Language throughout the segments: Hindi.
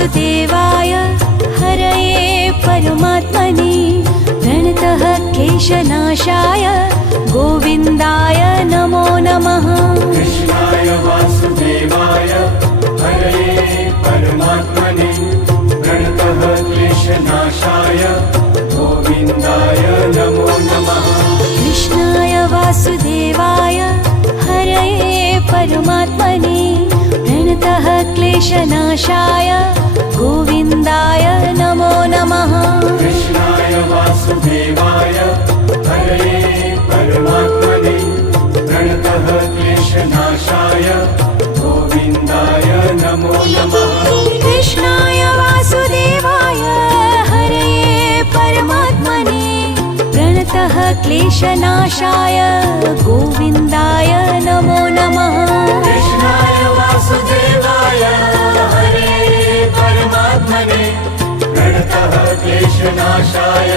वासुदेवाय हरये परमात्मने प्रणतः क्लेशनाशाय गोविन्दाय नमो नमः। कृष्णाय वासुदेवाय हरये परमात्मने प्रणतः क्लेशनाशाय गोविन्दाय नमो नमः। कृष्णाय वासुदेवाय हरये परमात्मने प्रणतः क्लेशनाशाय गोविन्दाय नमो नमः। कृष्णाय वासुदेवाय हरये परमात्मने प्रणतः क्लेशनाशाय गोविन्दाय नमो नमः। कृष्णाय वासुदेवाय हरये परमात्मने प्रणतः क्लेशनाशाय गोविन्दाय नमो नमः। कृष्णाय वासुदेवाय हरये परमात्मने प्रणतः क्लेशनाशाय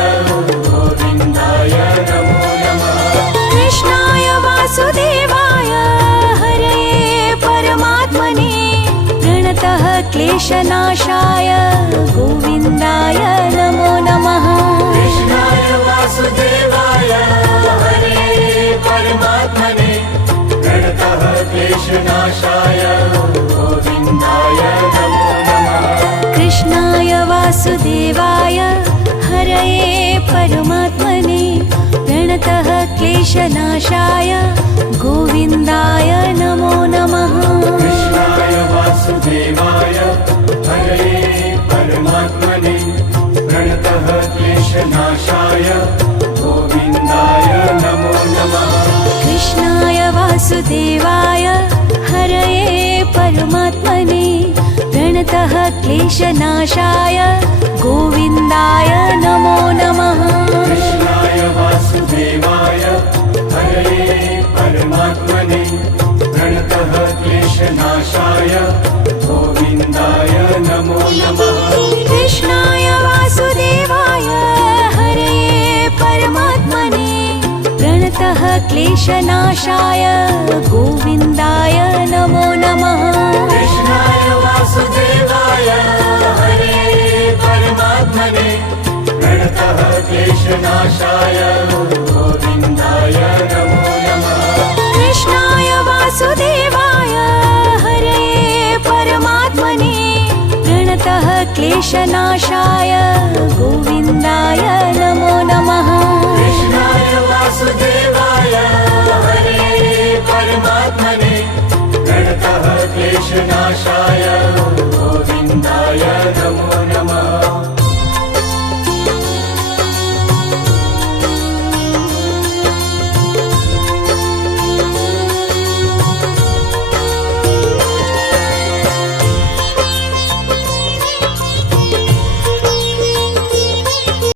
गोविन्दाय नमो नमः। कृष्णाय वासुदेवाय हरये परमात्मने प्रणतः क्लेशनाशाय गोविन्दाय नमो नमः। कृष्णाय वासुदेवाय हरये परमात्मने प्रणतः क्लेशनाशाय गोविन्दाय नमो नमः। कृष्णाय वासुदेवाय हरये परमात्मने प्रणतः क्लेशनाशाय गोविन्दाय नमो नमः। कृष्णाय वासुदेवाय हरये परमात्मने प्रणतः क्लेशनाशाय गोविन्दाय नमो नमः। कृष्णाय वासुदेवाय हरये परमात्मने प्रणतः क्लेशनाशाय गोविन्दाय नमो नमः। कृष्णाय वासुदेवाय हरये परमात्मने प्रणतः क्लेशनाशाय गोविन्दाय नमो नमः। कृष्णाय वासुदेवाय हरये परमात्मने प्रणतः क्लेशनाशाय गोविन्दाय नमो नमः। कृष्णाय वासुदेवाय हरये परमात्मने प्रणतः क्लेशनाशाय गोविन्दाय नमो नमः। कृष्णाय वासुदेवाय हरये परमात्मने प्रणतः क्लेशनाशाय गोविन्दाय नमो नमः। कृष्णाय वासुदेवाय हरये परमात्मने प्रणतः क्लेशनाशाय गोविन्दाय